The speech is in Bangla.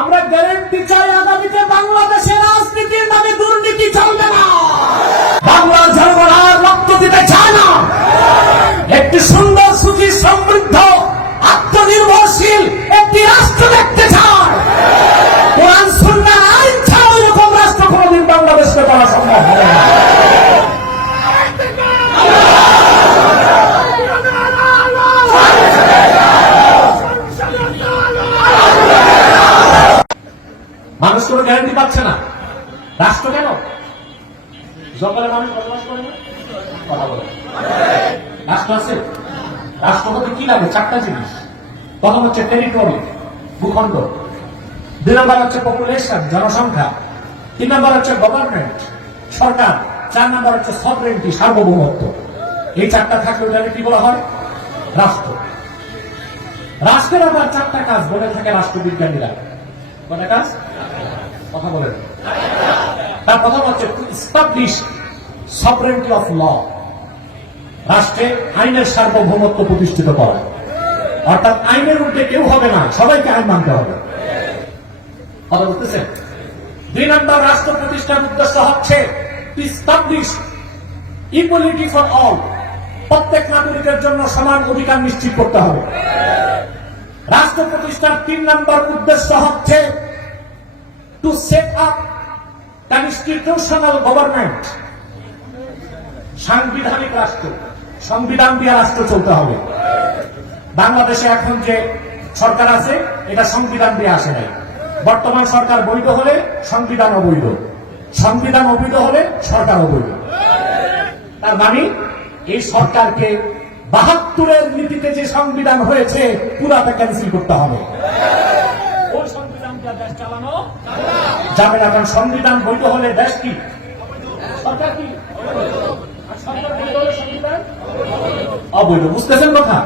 আমরা গ্যারেন্টি চাই আগামীতে বাংলাদেশের রাজনীতির নামে দুর্নীতি চলবে না। বাংলা জনগণ আর রক্ত দিতে চায় না। একটি সুন্দর সুখী সমৃদ্ধ, আত্মনির্ভরশীল কোনো গ্যারান্টি পাচ্ছে না। রাষ্ট্র কেন? জঙ্গলে মানুষ বসবাস করে না? কথা বলে। রাষ্ট্র আছে? রাষ্ট্র হতে কি লাগে? চারটা জিনিস। প্রথম হচ্ছে টেরিটরি ভূখণ্ড। দুই নম্বর হচ্ছে পপুলেশন জনসংখ্যা। তিন নম্বর হচ্ছে গভর্নমেন্ট সরকার। চার নম্বর হচ্ছে সভরেন্টি সার্বভৌমত্ব। এই চারটা থাকলে ওটাকে কি বলা হয়? রাষ্ট্র। রাষ্ট্রের আবার চারটা কাজ, বলে থাকে রাষ্ট্রবিজ্ঞানীরা। কটা কাজ? কথা বলেন। তার প্রথম হচ্ছে স্টাবলিশ সভরেন্টি অফ ল রাষ্ট্রে আইনের সার্বভৌমত্ব প্রতিষ্ঠিত করা। অর্থাৎ আইনের ঊর্ধ্বে কেউ হবে না, সবাইকে আইন মানতে হবে। কথা বলতেছেন? দুই নম্বর রাষ্ট্র প্রতিষ্ঠার উদ্দেশ্য হচ্ছে স্টাবলিশ ইকুয়ালিটি ফর অল প্রত্যেক নাগরিকের জন্য সমান অধিকার নিশ্চিত করতে হবে। রাষ্ট্র প্রতিষ্ঠার তিন নম্বর উদ্দেশ্য হচ্ছে to set up constitutional government সাংবিধানিক রাষ্ট্র সংবিধান দিয়ে রাষ্ট্র চলতে হবে। বাংলাদেশে এখন যে সরকার আছে, এটা সংবিধান দিয়ে আসে নাই। বর্তমান সরকার বৈধ হলে সংবিধান অবৈধ। সংবিধান অবৈধ হলে সরকার অবৈধ। তার মানে এই সরকারকে বাহাত্তরের নীতিতে যে সংবিধান হয়েছে পুরাটা ক্যান্সেল করতে হবে। ওই সংবিধান দেশ চালানো? যাবে না কারণ সংবিধান বৈধ হলে দেশ কি? অবৈধ। বুঝতেছেন কথা?